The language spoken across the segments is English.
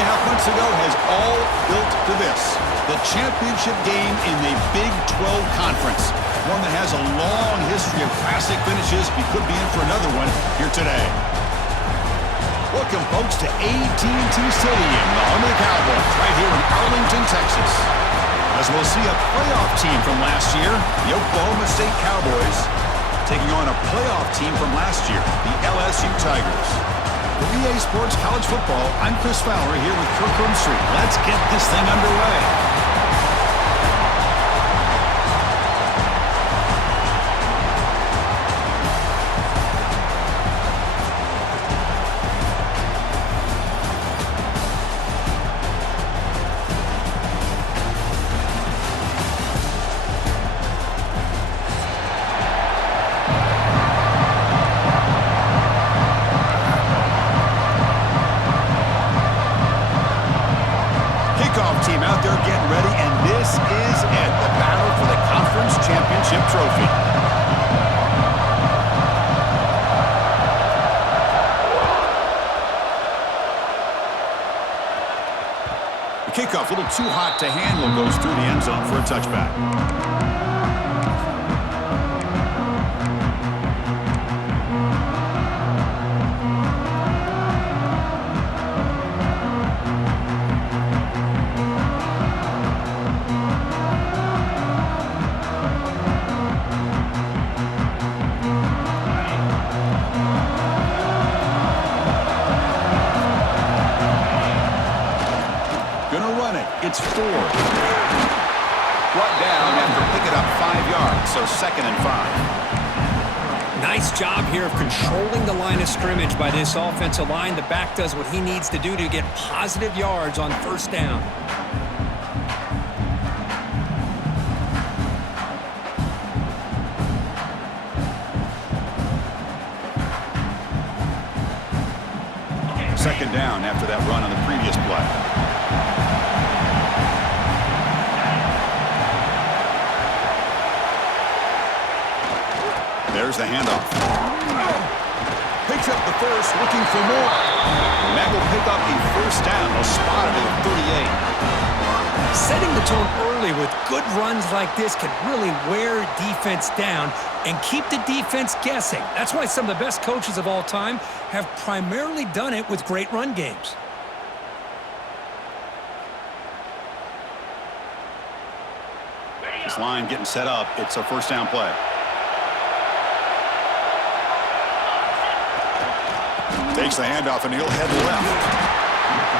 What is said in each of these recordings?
2.5 months ago has all built to this. The championship game in the Big 12 Conference. One that has a long history of classic finishes. We could be in for another one here today. Welcome, folks, to AT&T Stadium, the home of the Cowboys, right here in Arlington, Texas. As we'll see a playoff team from last year, the Oklahoma State Cowboys, taking on a playoff team from last year, the LSU Tigers. For EA Sports College Football, I'm Chris Fowler here with Kirk Street. Let's get this thing underway. Team out there getting ready, and this is it, the battle for the conference championship trophy. The kickoff, a little too hot to handle, goes through the end zone for a touchback. It's 4. Brought down after picking up 5 yards, so 2nd and 5. Nice job here of controlling the line of scrimmage by this offensive line. The back does what he needs to do to get positive yards on first down. Second down after that run on the previous play. There's the handoff. Picks up the first, looking for more. And that will pick up the first down. A spot at the 38. Setting the tone early with good runs like this can really wear defense down and keep the defense guessing. That's why some of the best coaches of all time have primarily done it with great run games. This line getting set up. It's a first down play. Takes the handoff, and he'll head left.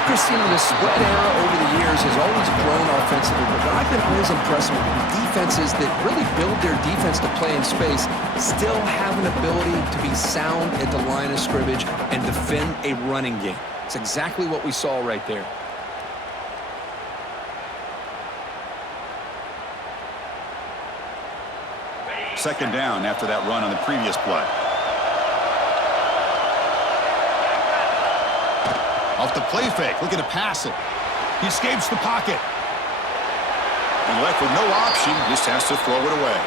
Christina, the spread era over the years has always grown offensively, but I've been always impressed with the defenses that really build their defense to play in space, still have an ability to be sound at the line of scrimmage and defend a running game. It's exactly what we saw right there. Second down after that run on the previous play. Off the play fake, looking to pass it. He escapes the pocket. And left with no option, just has to throw it away.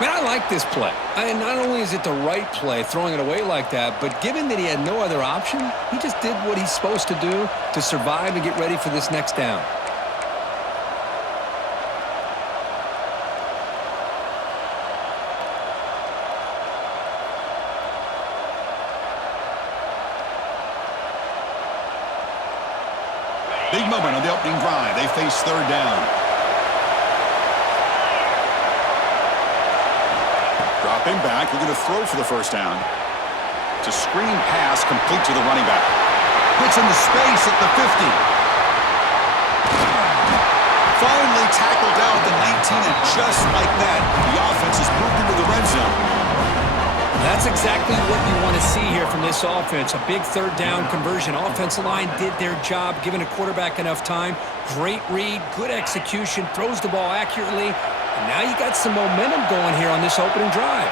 Man, I like this play. Not only is it the right play, throwing it away like that, but given that he had no other option, he just did what he's supposed to do to survive and get ready for this next down. Big moment on the opening drive. They face third down. Dropping back, looking to throw for the first down. It's a screen pass complete to the running back. Puts into space at the 50. Finally tackled down at the 19, and just like that, the offense has moved into the red zone. That's exactly what you want to see here from this offense. A big third down conversion. Offensive line did their job, giving a quarterback enough time. Great read, good execution, throws the ball accurately. And now you got some momentum going here on this opening drive.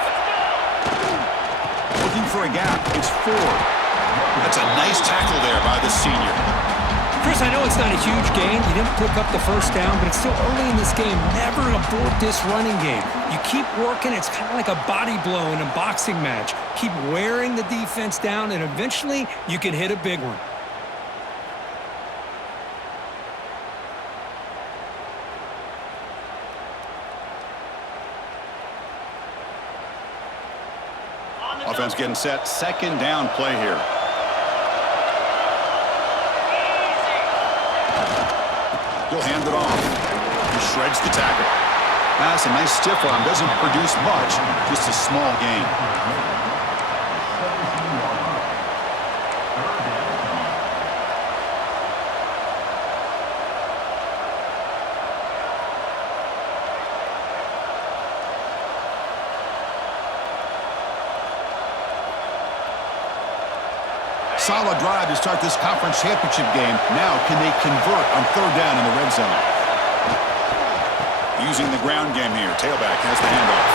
Looking for a gap. It's Ford. That's a nice tackle there by the senior. Chris, I know it's not a huge gain. You didn't pick up the first down, but it's still early in this game. Never abort this running game. You keep working. It's kind of like a body blow in a boxing match. Keep wearing the defense down, and eventually you can hit a big one. Offense getting set. Second down play here. He'll hand it off. He shreds the tackle. That's a nice stiff arm. Doesn't produce much. Just a small gain. Solid drive to start this conference championship game. Now, can they convert on third down in the red zone? Using the ground game here. Tailback has the handoff.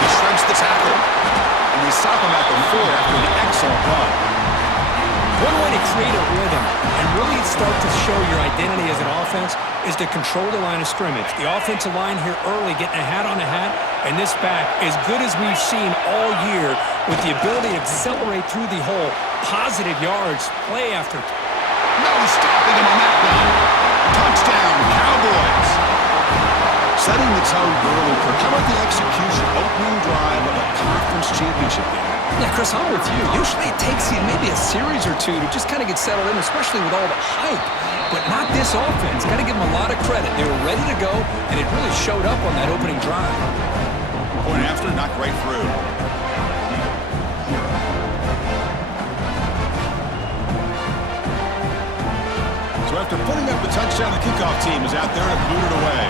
He shreds the tackle. And they stop him at the 4 after an excellent run. One way to create a rhythm and really start to show your identity as an offense is to control the line of scrimmage. The offensive line here early getting a hat on a hat, and this back, as good as we've seen all year, with the ability to accelerate through the hole, positive yards, play after. No stopping him on that one. Touchdown, Cowboys. Setting the tone early. How about the execution? Opening drive of a conference championship game. Yeah, Chris, I'm with you. Usually it takes you maybe a series or two to just kind of get settled in, especially with all the hype. But not this offense. Got to give them a lot of credit. They were ready to go, and it really showed up on that opening drive. Point after, knocked right through. So after putting up the touchdown, the kickoff team is out there to boot it away.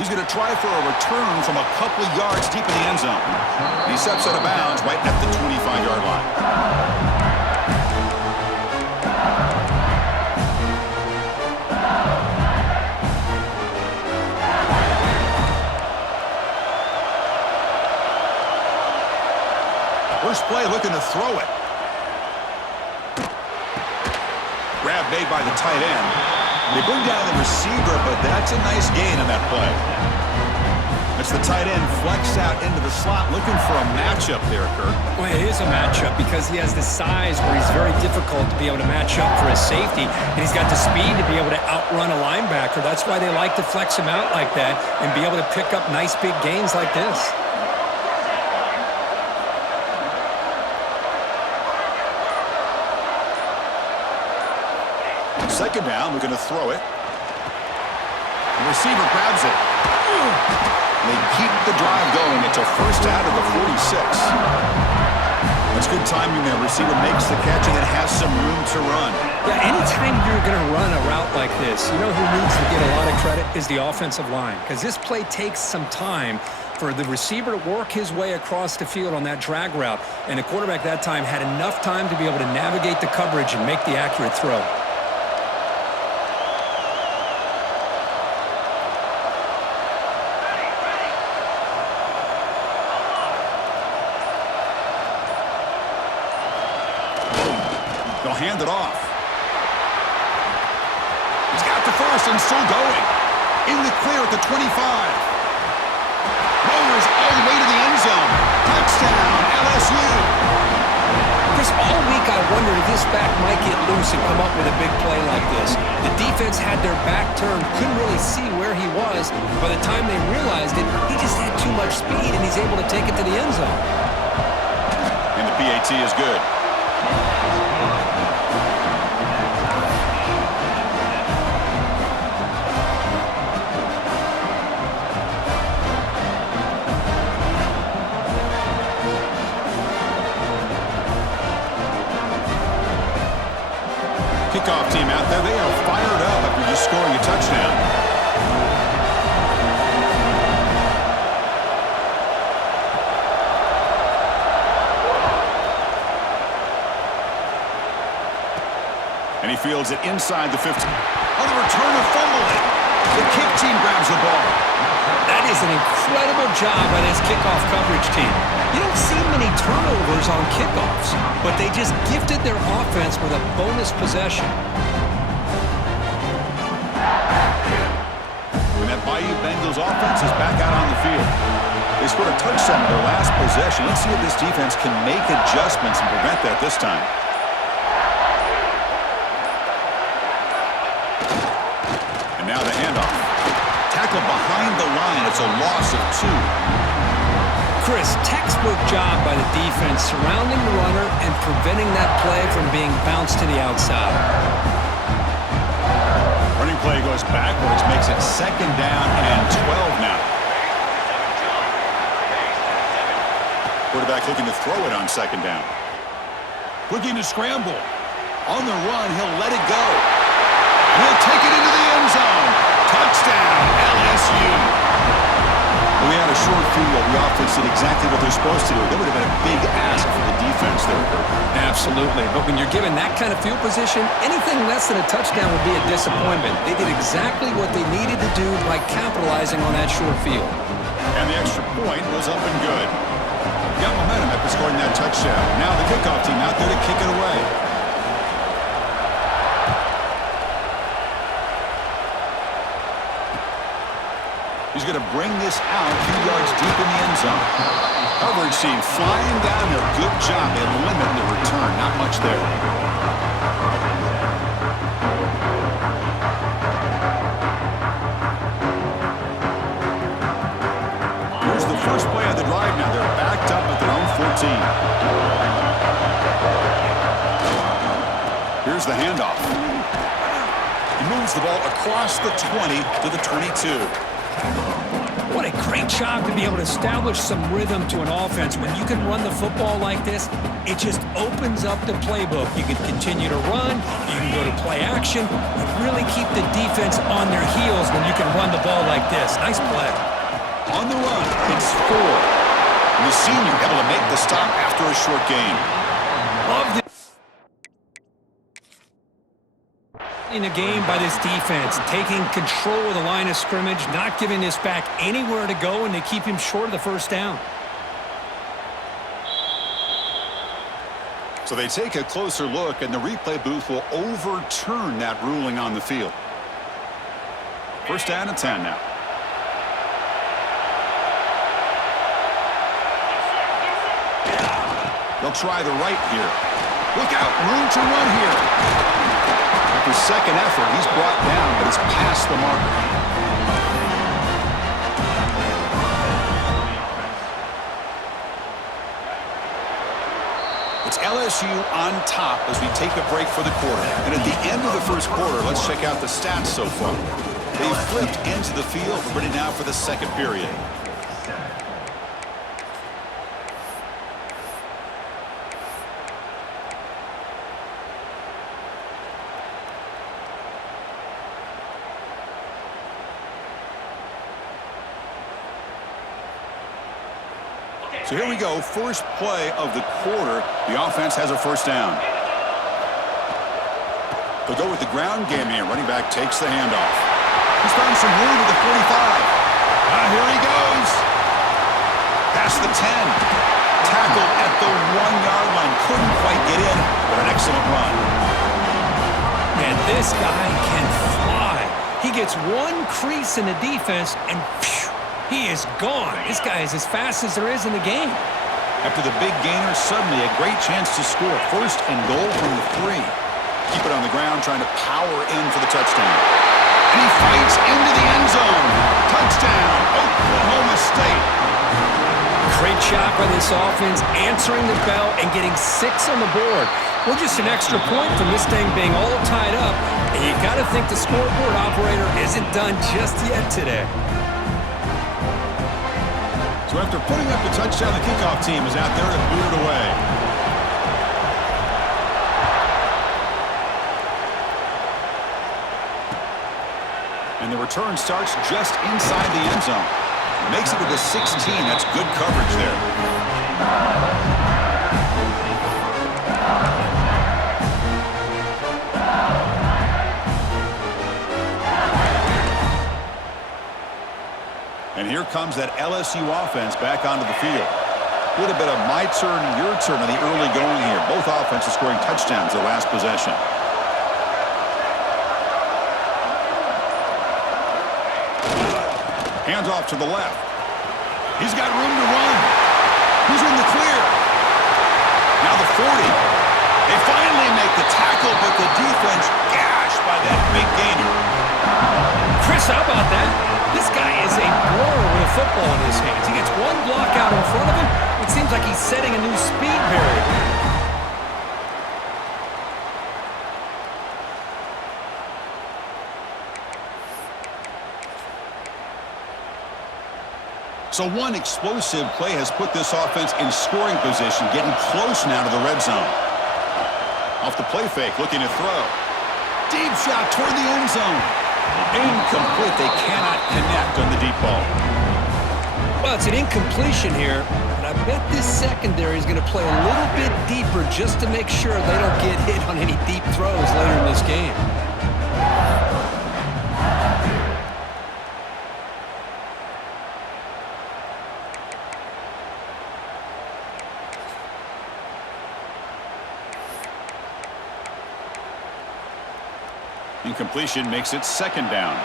He's going to try for a return from a couple of yards deep in the end zone. He steps out of bounds right at the 25-yard line. First play looking to throw it. Grab made by the tight end. They bring down the receiver, but that's a nice gain on that play. That's the tight end flexed out into the slot, looking for a matchup there, Kirk. Well, it is a matchup because he has the size where he's very difficult to be able to match up for his safety, and he's got the speed to be able to outrun a linebacker. That's why they like to flex him out like that and be able to pick up nice big gains like this. Second down, we're going to throw it. The receiver grabs it. They keep the drive going. It's a first out of the 46. That's good timing there. Receiver makes the catch and then has some room to run. Yeah, anytime you're going to run a route like this, you know who needs to get a lot of credit is the offensive line, because this play takes some time for the receiver to work his way across the field on that drag route, and the quarterback that time had enough time to be able to navigate the coverage and make the accurate throw. Hand it off. He's got the first and still going. In the clear at the 25. Mowers all the way to the end zone. Touchdown, LSU. Chris, all week I wondered if this back might get loose and come up with a big play like this. The defense had their back turned, couldn't really see where he was. By the time they realized it, he just had too much speed, and he's able to take it to the end zone. And the PAT is good. Kickoff team out there, they are fired up after just scoring a touchdown. And he fields it inside the 15. On the return of fumbling, the kick team grabs the ball. That is an incredible job by this kickoff coverage team. You don't see many turnovers on kickoffs, but they just gifted their offense with a bonus possession. And that Bayou Bengals offense is back out on the field. They scored a touchdown in their last possession. Let's see if this defense can make adjustments and prevent that this time. And now the handoff. the line. It's a loss of 2. Chris, textbook job by the defense surrounding the runner and preventing that play from being bounced to the outside. Running play goes backwards, makes it 2nd down and 12 now. Quarterback looking to throw it on 2nd down. Looking to scramble. On the run, he'll let it go. And he'll take it into the end zone. Touchdown, LSU. We had a short field. The offense did exactly what they're supposed to do. That would have been a big ask for the defense there, Kurt. Absolutely. But when you're given that kind of field position, anything less than a touchdown would be a disappointment. They did exactly what they needed to do by capitalizing on that short field. And the extra point was up and good. Got momentum after scoring that touchdown. Now the kickoff team out there to kick it away. He's going to bring this out a few yards deep in the end zone. Coverage team flying down there. Good job. They limit the return. Not much there. Here's the first play of the drive now. They're backed up at their own 14. Here's the handoff. He moves the ball across the 20 to the 22. What a great job to be able to establish some rhythm to an offense. When you can run the football like this, it just opens up the playbook. You can continue to run. You can go to play action. You really keep the defense on their heels when you can run the ball like this. Nice play. On the run, it's 4. And the senior able to make the stop after a short gain. Love the in a game by this defense, taking control of the line of scrimmage, not giving this back anywhere to go, and they keep him short of the first down. So they take a closer look, and the replay booth will overturn that ruling on the field. First down and 10 now. They'll try the right here. Look out, room to run here. After second effort, he's brought down, but it's past the marker. It's LSU on top as we take a break for the quarter. And at the end of the first quarter, let's check out the stats so far. They've flipped into the field. We're ready now for the second period. So here we go, first play of the quarter. The offense has a first down. They'll go with the ground game here. Running back takes the handoff. He's found some room at the 45. Here he goes. Past the 10. Tackled at the 1-yard line. Couldn't quite get in, but an excellent run. Man, this guy can fly. He gets one crease in the defense, and phew, he is gone. This guy is as fast as there is in the game. After the big gainer, suddenly a great chance to score. First and goal from the 3. Keep it on the ground, trying to power in for the touchdown. And he fights into the end zone. Touchdown, Oklahoma State. Great job by this offense, answering the bell and getting 6 on the board. Well, just an extra point from this thing being all tied up. And you got to think the scoreboard operator isn't done just yet today. So after putting up the touchdown, the kickoff team is out there to boot it away. And the return starts just inside the end zone. Makes it to the 16. That's good coverage there. And here comes that LSU offense back onto the field. Would have been a my turn, your turn in the early going here. Both offenses scoring touchdowns their last possession. Hands off to the left. He's got room to run. He's in the clear. Now the 40. They finally make the tackle, but the defense gashed by that big gainer. Chris, how about that? This guy is a blower with a football in his hands. He gets one block out in front of him. It seems like he's setting a new speed barrier. So one explosive play has put this offense in scoring position, getting close now to the red zone. Off the play fake, looking to throw. Deep shot toward the end zone. Incomplete. They cannot connect on the deep ball. Well, it's an incompletion here, and I bet this secondary is going to play a little bit deeper just to make sure they don't get hit on any deep throws later in this game. Incompletion makes it second down.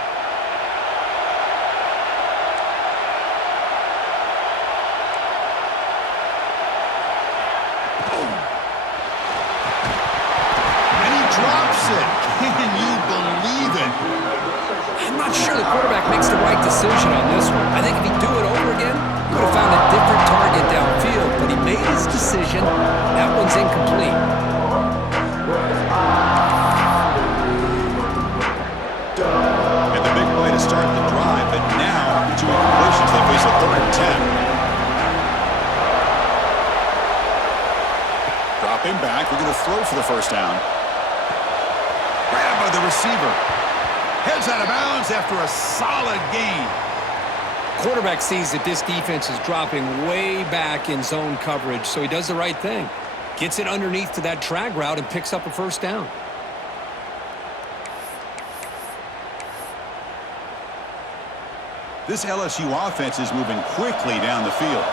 And he drops it. Can you believe it? I'm not sure the quarterback makes the right decision on this one. I think if he'd do it over again, he would have found a different target downfield, but he made his decision. That one's incomplete. And the big play to start the drive, but now two incompletions. They face a 3rd and 10. Dropping back, we're going to throw for the first down. Grabbed by the receiver. Heads out of bounds after a solid gain. Quarterback sees that this defense is dropping way back in zone coverage, so he does the right thing. Gets it underneath to that drag route and picks up a first down. This LSU offense is moving quickly down the field.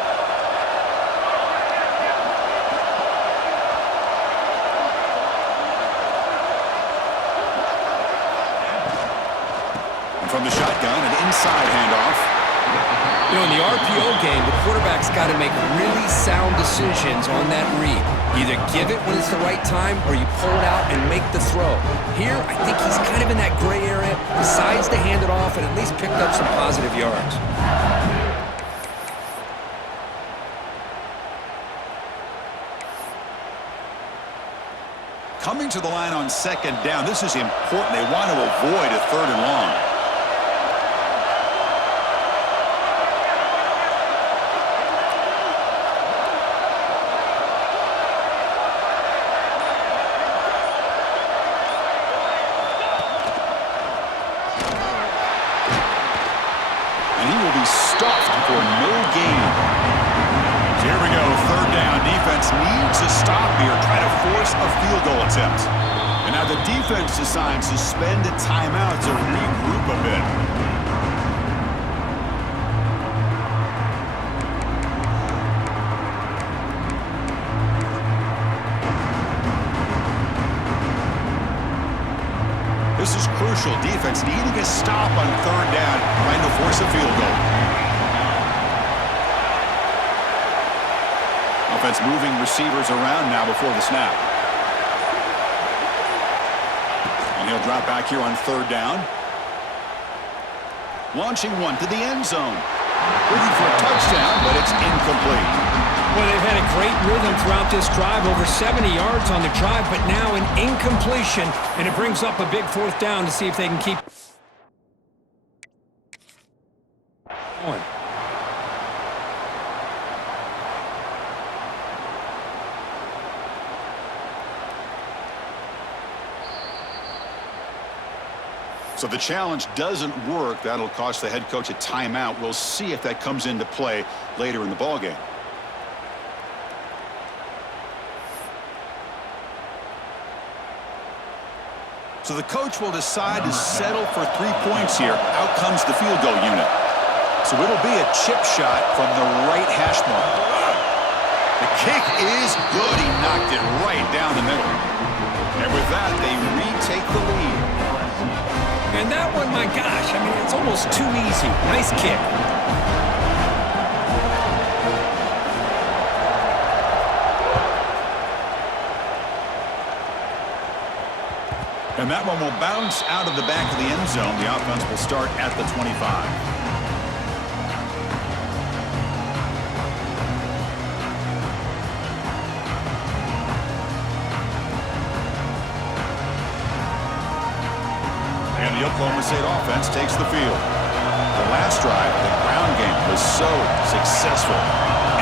And from the shotgun, an inside handoff. You know, in the RPO game, the quarterback's got to make really sound decisions on that read. Either give it when it's the right time or you pull it out and make the throw. Here, I think he's kind of in that gray area, decides to hand it off and at least picked up some positive yards. Coming to the line on second down, this is important. They want to avoid a 3rd and long. And he will be stuffed for no gain. So here we go, 3rd down. Defense needs a stop here, try to force a field goal attempt. And now the defense decides to spend a timeout to regroup a bit. This is crucial. Defense needing a stop on 3rd down, trying to force a field goal. Offense moving receivers around now before the snap. And he'll drop back here on 3rd down. Launching one to the end zone. Looking for a touchdown, but it's incomplete. Well, they've had a great rhythm throughout this drive, over 70 yards on the drive, but now an incompletion, and it brings up a big 4th down to see if they can keep going. So the challenge doesn't work. That'll cost the head coach a timeout. We'll see if that comes into play later in the ballgame. So the coach will decide to settle for 3 points here. Out comes the field goal unit. So it'll be a chip shot from the right hash mark. The kick is good. He knocked it right down the middle. And with that, they retake the lead. And that one, my gosh, I mean, it's almost too easy. Nice kick. And that one will bounce out of the back of the end zone. The offense will start at the 25. The Oklahoma State offense takes the field. The last drive, the ground game, was so successful.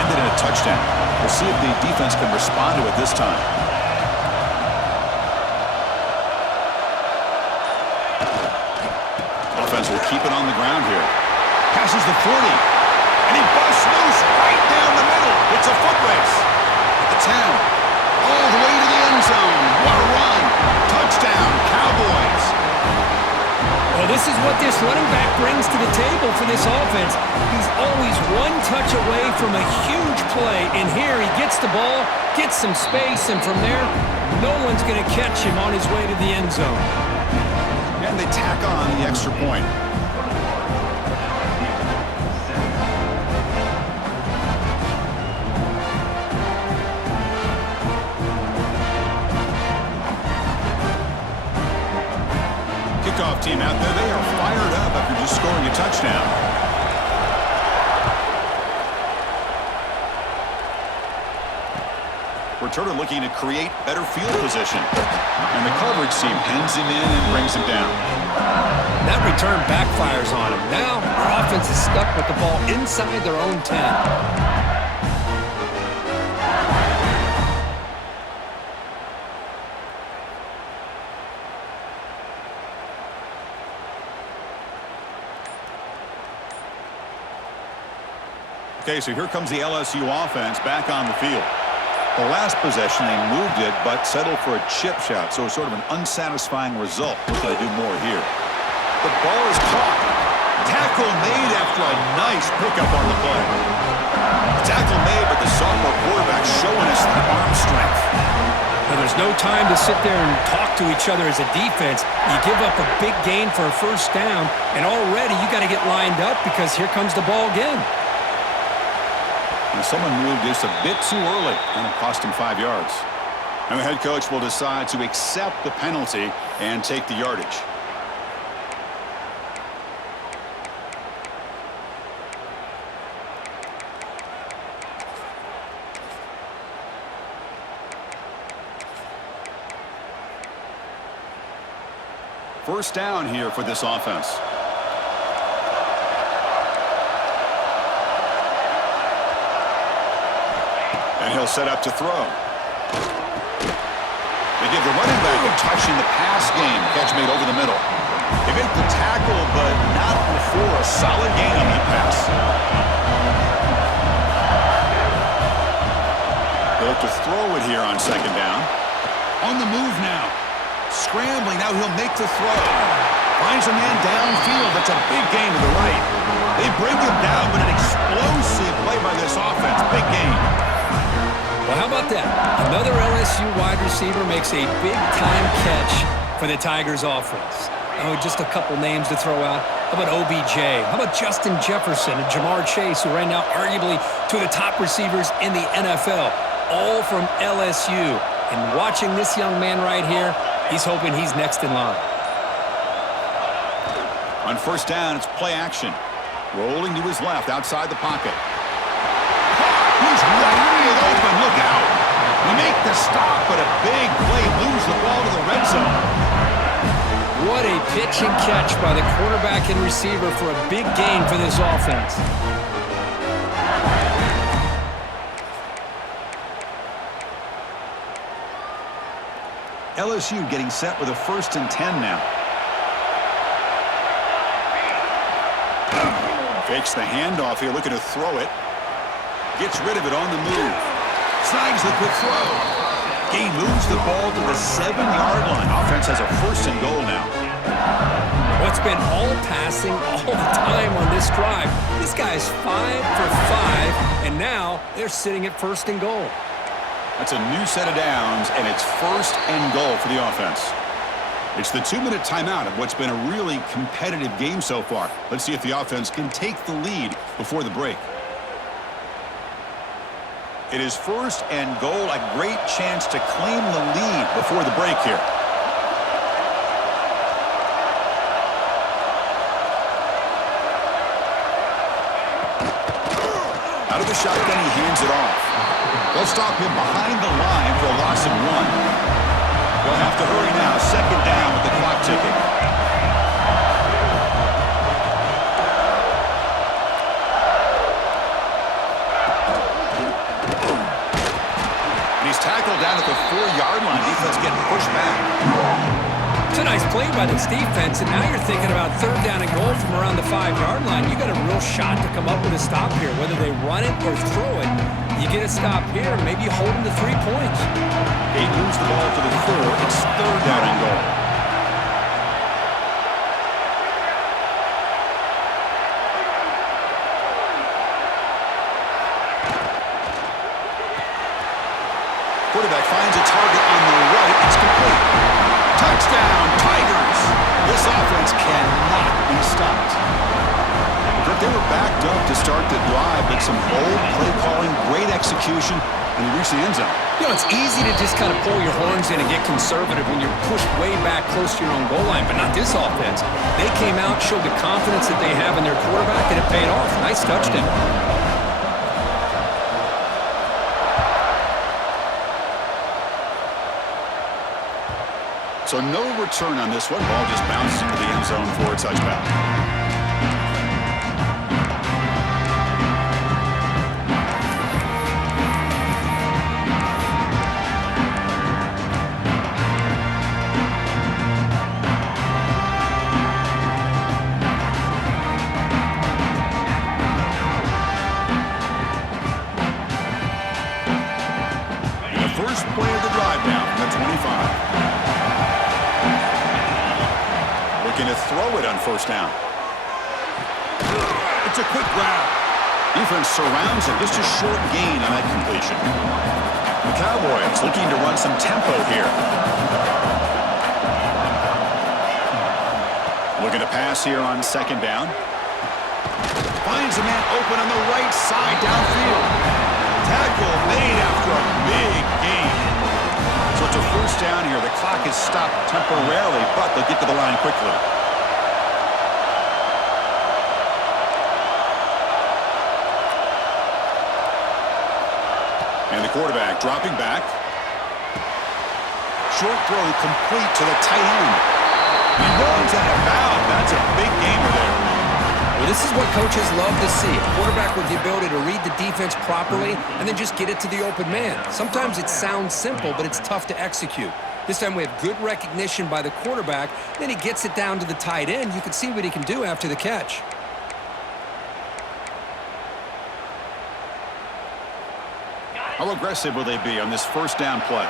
Ended in a touchdown. We'll see if the defense can respond to it this time. Offense will keep it on the ground here. Passes the 40. And he busts loose right down the middle. It's a foot race. At the 10. All the way to the end zone. What a run. Touchdown, Cowboys. Well, this is what this running back brings to the table for this offense. He's always one touch away from a huge play. And here he gets the ball, gets some space, and from there, no one's going to catch him on his way to the end zone. And they tack on the extra point. Kickoff team out there, they are fired up after just scoring a touchdown. Returner looking to create better field position. And the coverage team pins him in and brings him down. That return backfires on him. Now our offense is stuck with the ball inside their own 10. Okay, so here comes the LSU offense back on the field. The last possession, they moved it, but settled for a chip shot, so sort of an unsatisfying result. What can they do more here? The ball is caught. Tackle made after a nice pickup on the play. Tackle made, but the sophomore quarterback showing us the arm strength. Well, there's no time to sit there and talk to each other as a defense. You give up a big gain for a first down, and already you got to get lined up because here comes the ball again. And someone moved just a bit too early, and it cost him 5 yards. And the head coach will decide to accept the penalty and take the yardage. First down here for this offense. And he'll set up to throw. They give the running back a touch in the pass game. Catch made over the middle. They make the tackle, but not before a solid gain on that pass. They look to throw it here on second down. On the move now. Scrambling, now he'll make the throw. Finds a man downfield. That's a big gain to the right. They bring him down, but an explosive play by this offense. Big gain. Well, how about that? Another LSU wide receiver makes a big-time catch for the Tigers offense. Oh, just a couple names to throw out. How about OBJ? How about Justin Jefferson and Jamar Chase, who right now arguably two of the top receivers in the NFL, all from LSU. And watching this young man right here, he's hoping he's next in line. On first down, it's play action. Rolling to his left, outside the pocket. He's wide open. Look out. We make the stop, but a big play. Lose the ball to the red zone. What a pitch and catch by the quarterback and receiver for a big gain for this offense. LSU getting set with a 1st and 10 now. Fakes the handoff here, looking to throw it. Gets rid of it on the move. Snags the quick throw. He moves the ball to the 7-yard line. Offense has a 1st and goal now. Well, it's been all passing all the time on this drive. This guy's 5 for 5, and now they're sitting at 1st and goal. That's a new set of downs, and it's 1st and goal for the offense. It's the 2-minute timeout of what's been a really competitive game so far. Let's see if the offense can take the lead before the break. It is 1st and goal, a great chance to claim the lead before the break here. Out of the shotgun, he hands it off. They'll stop him behind the line for a loss of 1. They'll have to hurry now. 2nd down with the clock ticking. he's tackled down at the 4-yard line. Defense getting pushed back. It's a nice play by this defense, and now you're thinking about third down and goal from around the 5-yard line. You got a real shot to come up with a stop here, whether they run it or throw it. You get a stop here, maybe you hold them to 3 points. 8 moves the ball to the 4. It's third down and goal. Quarterback finds a target on the right. It's complete. Touchdown, Tigers! This offense cannot be stopped. But they were backed up to start the drive, but some bold play calling, great execution, and they reached the end zone. You know, it's easy to just kind of pull your horns in and get conservative when you're pushed way back close to your own goal line, but not this offense. They came out, showed the confidence that they have in their quarterback, and it paid off. Nice touchdown. So no return on this one. Ball just bounces into the end zone for a touchdown. And the first play of the drive now from the 25. Looking to throw it on first down. It's a quick grab. Defense surrounds it. Just a short gain on that completion. The Cowboys looking to run some tempo here. Looking to pass here on second down. Finds a man open on the right side downfield. Tackle made after a big gain. So it's a first down here. The clock is stopped temporarily, but they'll get to the line quickly. And the quarterback dropping back. Short throw complete to the tight end. He runs out of bounds. That's a big gainer there. Well, this is what coaches love to see. A quarterback with the ability to read the defense properly and then just get it to the open man. Sometimes it sounds simple, but it's tough to execute. This time we have good recognition by the quarterback. Then he gets it down to the tight end. You can see what he can do after the catch. How aggressive will they be on this first down play?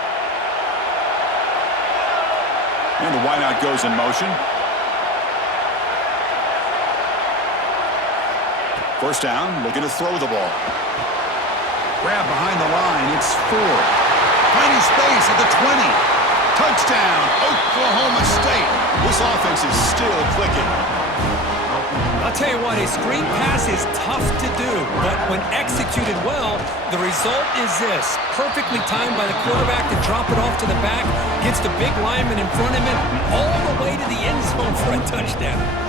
And the wideout goes in motion. First down, looking to throw the ball. Grab behind the line, it's 4. Finding space at the 20. Touchdown, Oklahoma State. This offense is still clicking. I'll tell you what, a screen pass is tough to do, but when executed well, the result is this. Perfectly timed by the quarterback to drop it off to the back, gets the big lineman in front of him all the way to the end zone for a touchdown.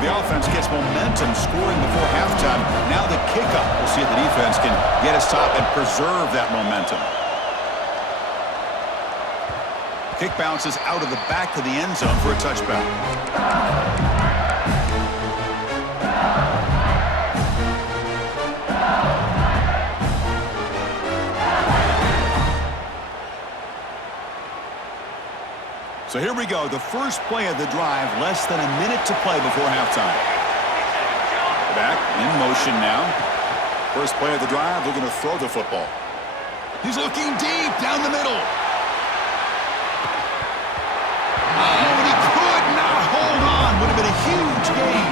The offense gets momentum scoring before halftime. Now the kickoff. We'll see if the defense can get a stop and preserve that momentum. Kick bounces out of the back of the end zone for a touchback. So here we go, the first play of the drive, less than a minute to play before halftime. Back in motion now. First play of the drive, looking to throw the football. He's looking deep down the middle. Oh, and he could not hold on. Would have been a huge gain.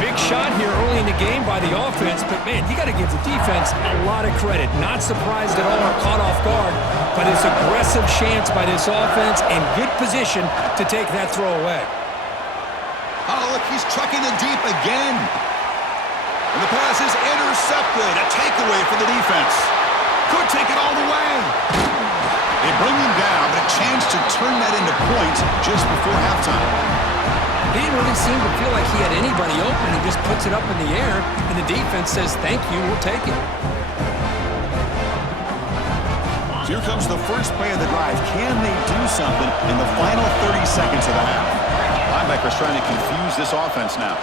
Big shot here early in the game by the offense, but man, you got to give the defense a lot of credit. Not surprised at all or caught off guard by this aggressive chance by this offense and good position to take that throw away. Oh, look, he's trucking it deep again. And the pass is intercepted. A takeaway for the defense. Could take it all the way. They bring him down, but a chance to turn that into points just before halftime. He didn't really seem to feel like he had anybody open. He just puts it up in the air, and the defense says, thank you, we'll take it. So here comes the first play of the drive. Can they do something in the final 30 seconds of the half? Linebackers trying to confuse this offense now.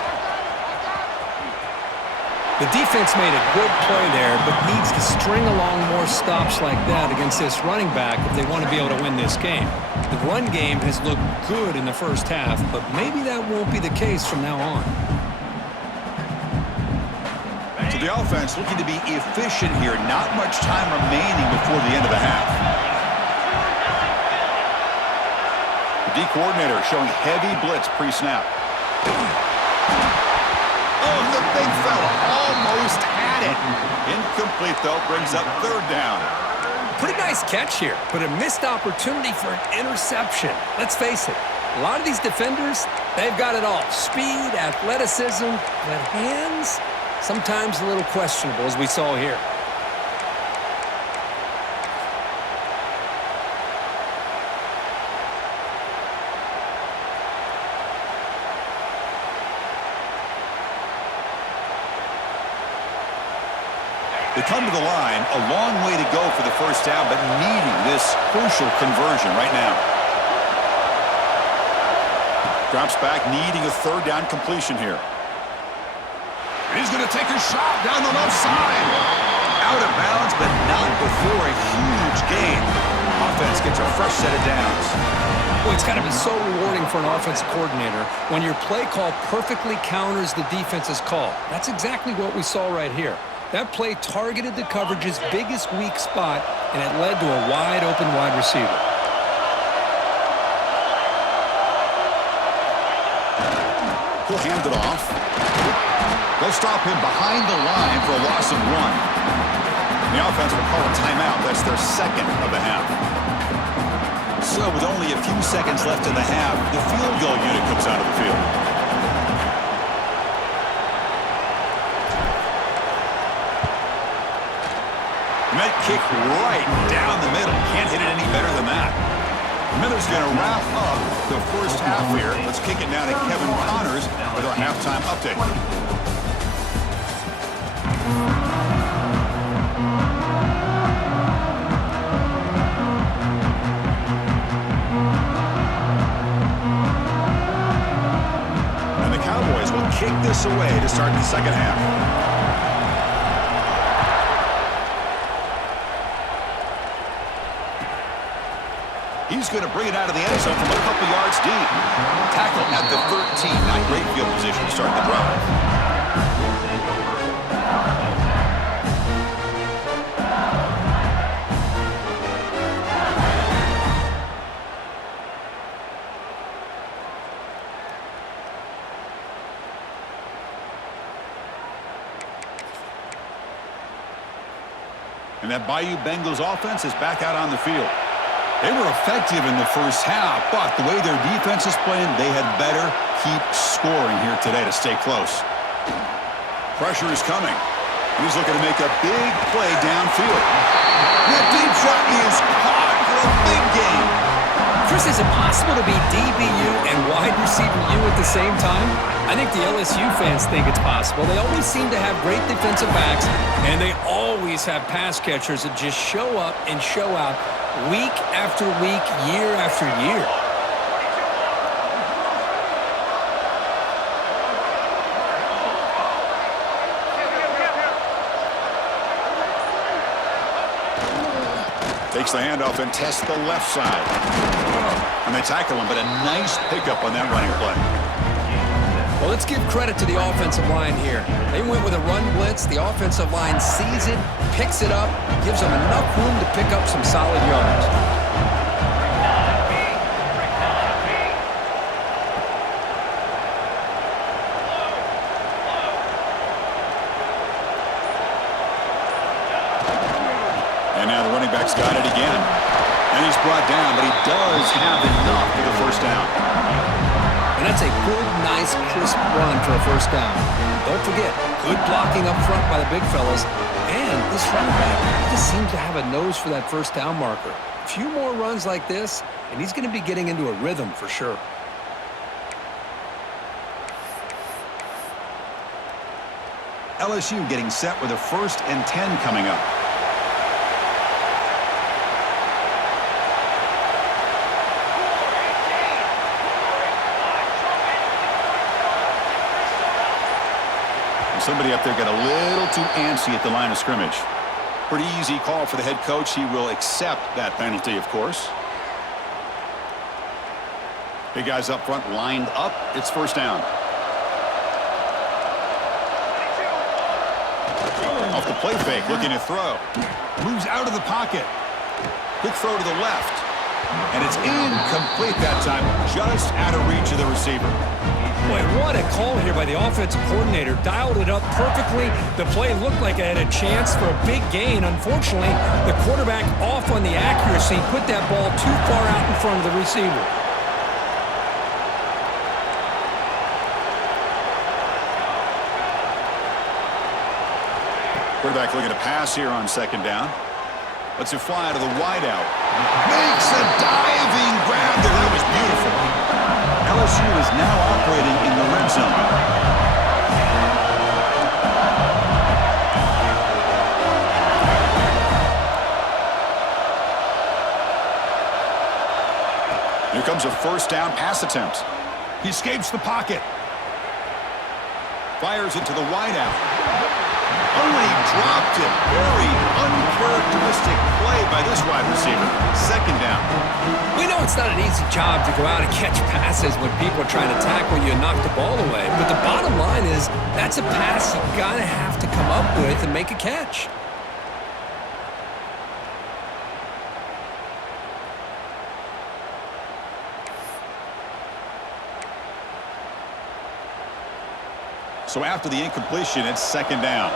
The defense made a good play there, but needs to string along more stops like that against this running back if they want to be able to win this game. The run game has looked good in the first half, but maybe that won't be the case from now on. So the offense looking to be efficient here. Not much time remaining before the end of the half. The D coordinator showing heavy blitz pre-snap. Oh, the big fella almost had it. Incomplete, though, brings up third down. Pretty nice catch here, but a missed opportunity for an interception. Let's face it, a lot of these defenders, they've got it all. Speed, athleticism, but hands, sometimes a little questionable, as we saw here. They come to the line, a long way to go for the first down, but needing this crucial conversion right now. Drops back, needing a third down completion here. He's going to take a shot down the left side. Out of bounds, but not before a huge gain. Offense gets a fresh set of downs. Boy, it's got to be so rewarding for an offensive coordinator when your play call perfectly counters the defense's call. That's exactly what we saw right here. That play targeted the coverage's biggest weak spot, and it led to a wide-open wide receiver. He'll hand it off. They'll stop him behind the line for a loss of 1. The offense will call a timeout. That's their second of the half. So with only a few seconds left in the half, the field goal unit comes out of the field. That kick right down the middle. Can't hit it any better than that. Miller's going to wrap up the first half here. Let's kick it now to Kevin Connors with our halftime update. And the Cowboys will kick this away to start the second half. He's going to bring it out of the end zone from a couple yards deep. Tackle at the 13. Not great field position to start the drive. And that Bayou Bengals offense is back out on the field. They were effective in the first half, but the way their defense is playing, they had better keep scoring here today to stay close. Pressure is coming. He's looking to make a big play downfield. That deep shot is caught for a big gain. Chris, is it possible to be DBU and wide receiver U at the same time? I think the LSU fans think it's possible. They always seem to have great defensive backs, and they always have pass catchers that just show up and show out week after week, year after year. Takes the handoff and tests the left side. And they tackle him, but a nice pickup on that running play. Well, let's give credit to the offensive line here. They went with a run blitz. The offensive line sees it, picks it up, gives them enough room to pick up some solid yards. And now the running back's got it again. And he's brought down, but he does have enough for the first down. And that's a good, nice, crisp run for a first down. Don't forget, good blocking up front by the big fellas. And this running back just seems to have a nose for that first down marker. A few more runs like this, and he's going to be getting into a rhythm for sure. LSU getting set with a 1st and 10 coming up. somebody up there got a little too antsy at the line of scrimmage. Pretty easy call for the head coach. He will accept that penalty, of course. Big guys up front lined up. It's first down. Off the play fake, looking to throw. Moves out of the pocket. Quick throw to the left. And it's incomplete that time, just out of reach of the receiver. Boy, what a call here by the offensive coordinator. Dialed it up perfectly. The play looked like it had a chance for a big gain. Unfortunately, the quarterback off on the accuracy, put that ball too far out in front of the receiver. Quarterback looking to pass here on second down. Lets it fly to the wideout. Makes a diving grab there. That was beautiful. LSU is now operating in the red zone. Here comes a first down pass attempt. He escapes the pocket. Fires it to the wideout. Oh, and he dropped it. Very uncharacteristic play by this wide receiver. Second down. We know it's not an easy job to go out and catch passes when people are trying to tackle you and knock the ball away. But the bottom line is that's a pass you gotta have to come up with and make a catch. So after the incompletion, it's second down.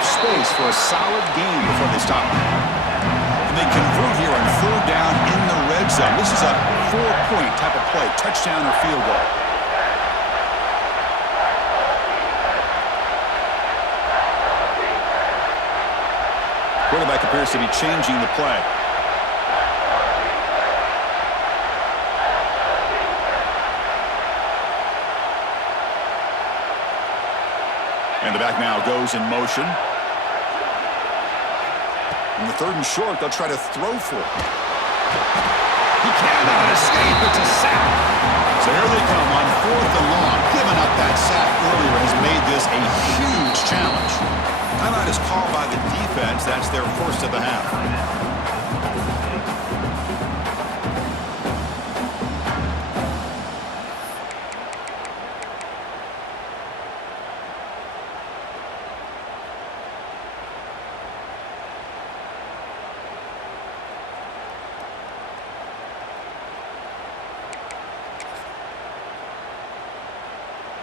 Space for a solid game before they stop. And they convert here on third down in the red zone. This is a 4-point type of play, touchdown or field goal. Quarterback appears to be changing the play. And the back now goes in motion. In the third and short, they'll try to throw for it. He cannot escape. It's a sack. So here they come on fourth and long. Giving up that sack earlier has made this a huge challenge. Timeout is called by the defense. That's their first of the half.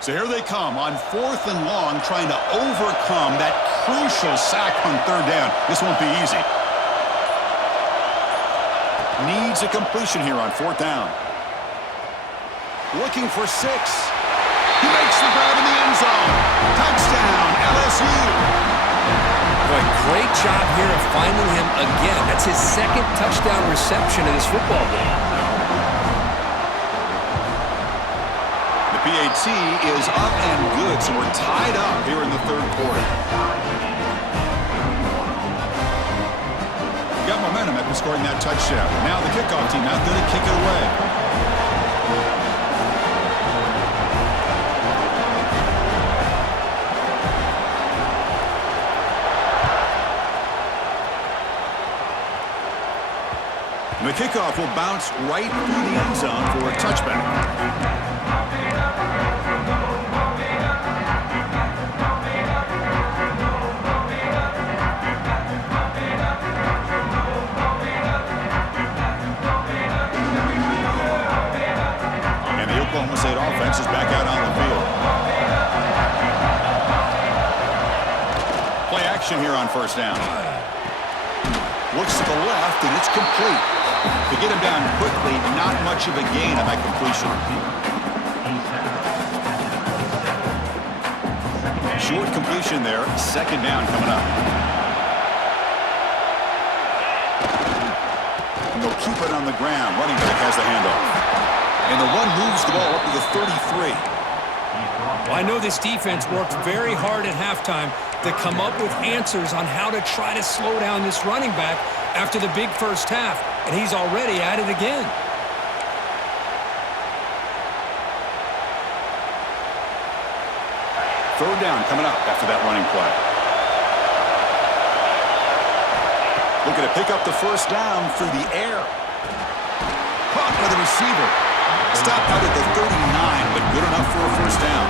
So here they come on fourth and long, trying to overcome that crucial sack on third down. This won't be easy. Needs a completion here on fourth down. Looking for 6. He makes the grab in the end zone. Touchdown, LSU. Boy, great job here of finding him again. That's his second touchdown reception in this football game. PAT is up and good, so we're tied up here in the third quarter. Got momentum after scoring that touchdown. Now the kickoff team out there to kick it away. And the kickoff will bounce right through the end zone for a touchback. Oklahoma State offense is back out on the field. Play action here on first down. Looks to the left, and it's complete. To get him down quickly, not much of a gain on that completion. Short completion there. Second down coming up. And they'll keep it on the ground. Running back has the handoff. And the run moves the ball up to the 33. Well, I know this defense worked very hard at halftime to come up with answers on how to try to slow down this running back after the big first half, and he's already at it again. Third down coming up after that running play. Looking to pick up the first down through the air. Caught by the receiver. Stopped out at the 39, but good enough for a first down.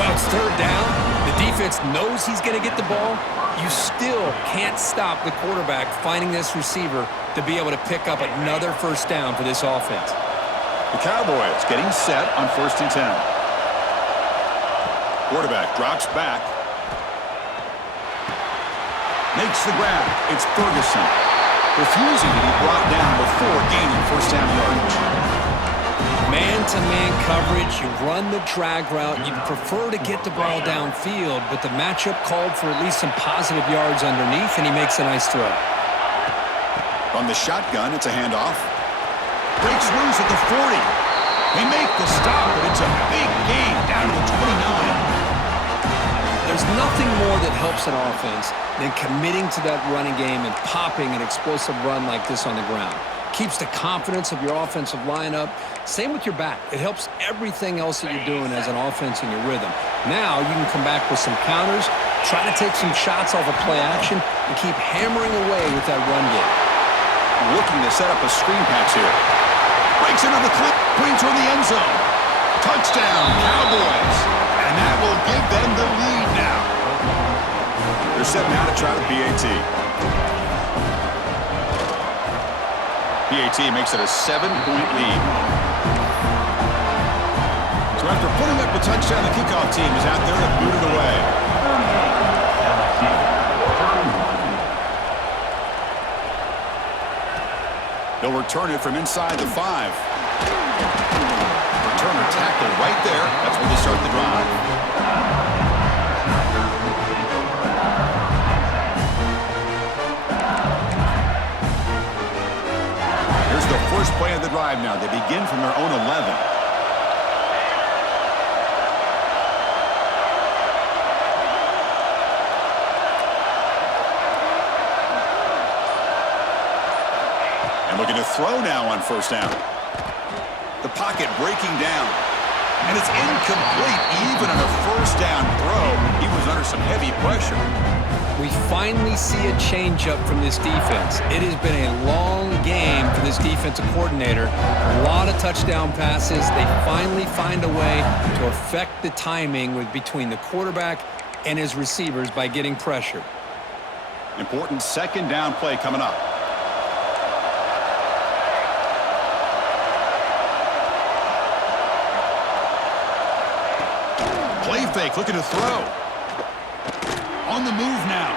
Well, it's third down. The defense knows he's going to get the ball. You still can't stop the quarterback finding this receiver to be able to pick up another first down for this offense. The Cowboys getting set on 1st and 10. Quarterback drops back. Makes the grab. It's Ferguson. Refusing to be brought down before gaining first down yardage. Man-to-man coverage, you run the drag route. You'd prefer to get the ball downfield, but the matchup called for at least some positive yards underneath, and he makes a nice throw. From the shotgun, it's a handoff. Breaks loose at the 40. They make the stop, but it's a big gain down to the 29. There's nothing more that helps an offense than committing to that running game and popping an explosive run like this on the ground. Keeps the confidence of your offensive lineup. Same with your back. It helps everything else that you're doing as an offense in your rhythm. Now you can come back with some counters, try to take some shots off of play action, and keep hammering away with that run game. Looking to set up a screen pass here. Breaks into the clip, going toward the end zone. Touchdown, Cowboys. And that will give them the lead now. They're set now to try the PAT. PAT makes it a 7-point lead. So after putting up a touchdown, the kickoff team is out there to boot it away. They'll return it from inside the 5. Returner tackle right there. That's where they start the drive. Here's the first play of the drive now. They begin from their own 11. And looking to throw now on first down. The pocket breaking down. And it's incomplete even on a first down throw. He was under some heavy pressure. We finally see a change-up from this defense. It has been a long game for this defensive coordinator. A lot of touchdown passes. They finally find a way to affect the timing between the quarterback and his receivers by getting pressure. Important second down play coming up. Play fake, looking to throw. On the move now.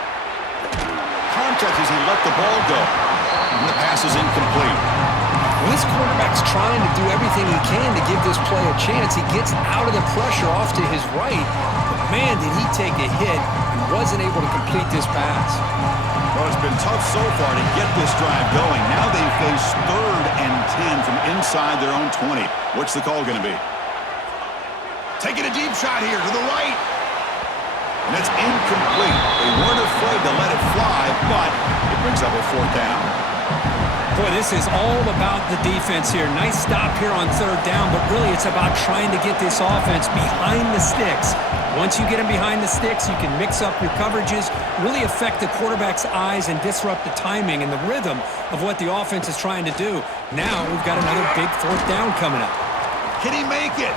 Contact as he let the ball go. And the pass is incomplete. Well, this quarterback's trying to do everything he can to give this play a chance. He gets out of the pressure off to his right. But man, did he take a hit and wasn't able to complete this pass. Well, it's been tough so far to get this drive going. Now they face 3rd and 10 from inside their own 20. What's the call going to be? Taking a deep shot here to the right. And it's incomplete. They weren't afraid to let it fly, but it brings up a 4th down. Boy, this is all about the defense here. Nice stop here on 3rd down, but really it's about trying to get this offense behind the sticks. Once you get them behind the sticks, you can mix up your coverages, really affect the quarterback's eyes and disrupt the timing and the rhythm of what the offense is trying to do. Now we've got another big 4th down coming up. Can he make it?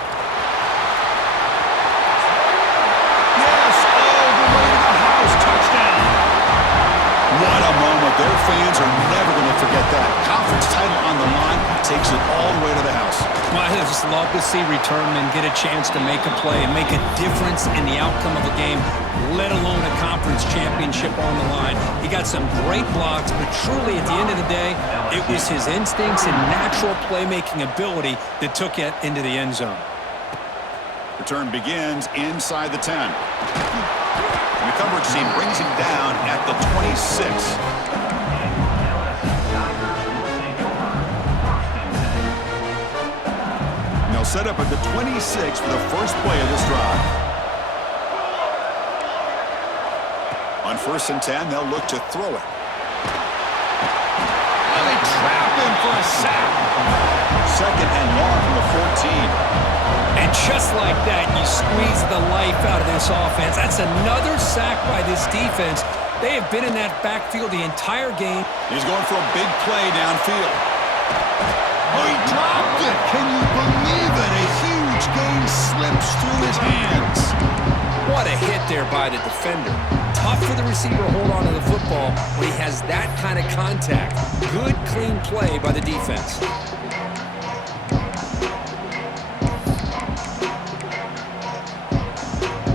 What a moment. Their fans are never going to forget that. Conference title on the line takes it all the way to the house. Well, I just love to see returnmen get a chance to make a play and make a difference in the outcome of a game, let alone a conference championship on the line. He got some great blocks, but truly at the end of the day, it was his instincts and natural playmaking ability that took it into the end zone. Return begins inside the 10. And the coverage team brings him down at the 26. They'll set up at the 26 for the first play of this drive. On 1st and 10, they'll look to throw it. And they trap him for a sack. 2nd and long from the 14. And just like that, you squeeze the life out of this offense. That's another sack by this defense. They have been in that backfield the entire game. He's going for a big play downfield. Oh, he dropped it. Can you believe it? A huge gain slips through his hands. What a hit there by the defender. Tough for the receiver to hold on to the football when he has that kind of contact. Good, clean play by the defense.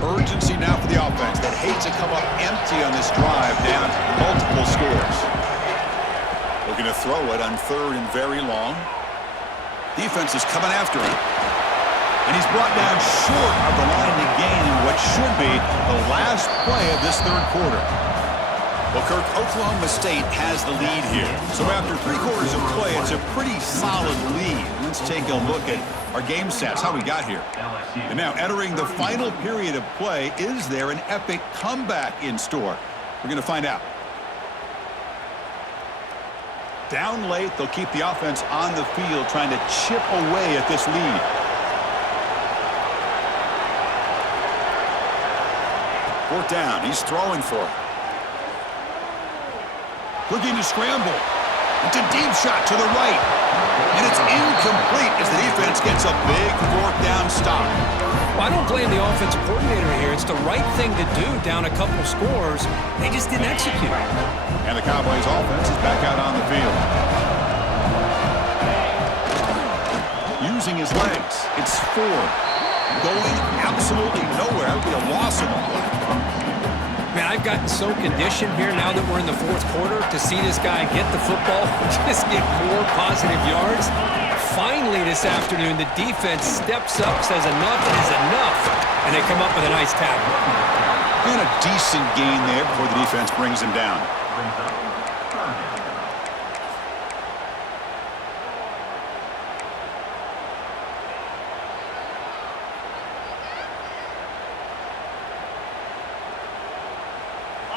Urgency now for the offense that hates to come up empty on this drive, down multiple scores. Looking to throw it on 3rd and very long. Defense is coming after him. And he's brought down short of the line to gain in what should be the last play of this 3rd quarter. Well, Kirk, Oklahoma State has the lead here. So after 3 quarters of play, it's a pretty solid lead. Let's take a look at our game stats, how we got here. And now entering the final period of play, is there an epic comeback in store? We're going to find out. Down late, they'll keep the offense on the field trying to chip away at this lead. Fourth down, he's throwing for it. Looking to scramble. It's a deep shot to the right. And it's incomplete as the defense gets a big 4th down stop. Well, I don't blame the offensive coordinator here. It's the right thing to do down a couple scores. They just didn't execute. And the Cowboys offense is back out on the field. Using his legs. It's Ford. Going absolutely nowhere. That would be a loss in the play. Man, I've gotten so conditioned here now that we're in the 4th quarter to see this guy get the football, just get more positive yards. Finally this afternoon, the defense steps up, says enough is enough, and they come up with a nice tackle. And a decent gain there before the defense brings him down.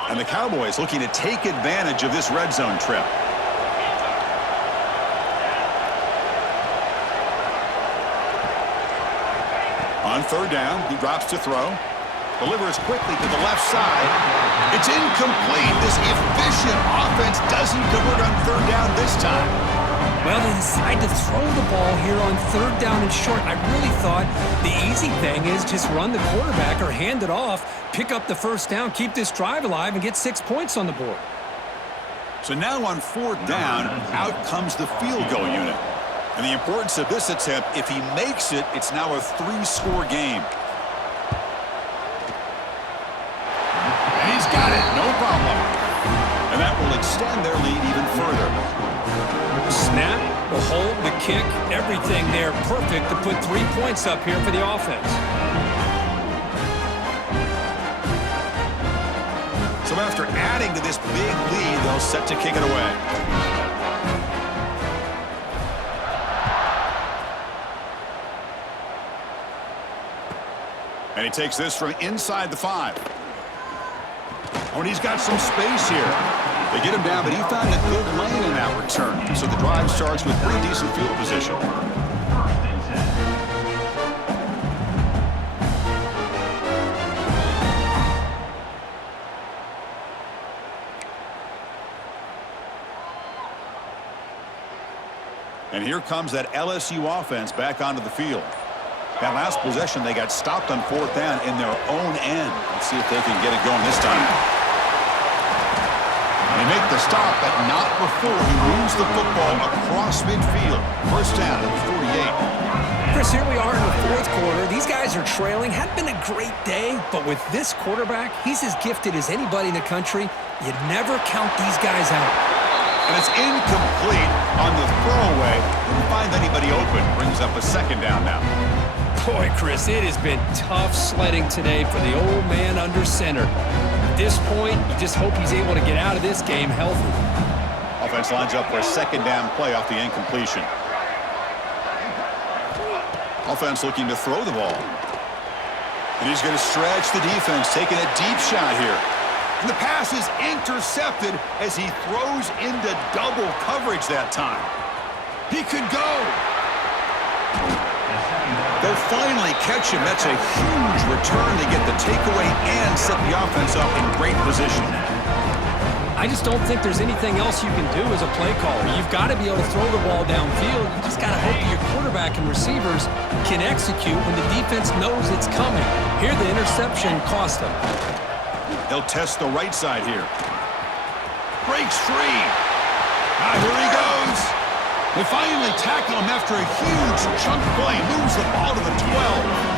And the Cowboys looking to take advantage of this red zone trip. On 3rd down, he drops to throw. Delivers quickly to the left side. It's incomplete. This efficient offense doesn't convert on 3rd down this time. Well, they decide to throw the ball here on 3rd down and short. I really thought the easy thing is just run the quarterback or hand it off, pick up the 1st down, keep this drive alive, and get 6 points on the board. So now on 4th down, out comes the field goal unit. And the importance of this attempt, if he makes it, it's now a 3-score game. And he's got it, no problem. And that will extend their lead even further. Snap, the hold, the kick, everything there perfect to put 3 points up here for the offense. So after adding to this big lead, they'll set to kick it away. And he takes this from inside the 5. Oh, and he's got some space here. They get him down, but he found a good lane in that return. So the drive starts with pretty decent field position. And here comes that LSU offense back onto the field. That last possession, they got stopped on 4th down in their own end. Let's see if they can get it going this time. They make the stop, but not before he moves the football across midfield. 1st down at the 48. Chris, here we are in the 4th quarter. These guys are trailing. Hadn't been a great day, but with this quarterback, he's as gifted as anybody in the country. You never count these guys out. And it's incomplete on the throwaway. Didn't find anybody open. Brings up a 2nd down now. Boy, Chris, it has been tough sledding today for the old man under center. At this point, you just hope he's able to get out of this game healthy. Offense lines up for a 2nd down play off the incompletion. Offense looking to throw the ball. And he's going to stretch the defense, taking a deep shot here. And the pass is intercepted as he throws into double coverage that time. He could go. They'll finally catch him. That's a huge return to get the takeaway and set the offense up in great position. I just don't think there's anything else you can do as a play caller. You've got to be able to throw the ball downfield. You just got to hope that your quarterback and receivers can execute when the defense knows it's coming. Here, the interception cost them. They'll test the right side here. Breaks free. Here he goes. They finally tackle him after a huge chunk play. Moves the ball to the 12.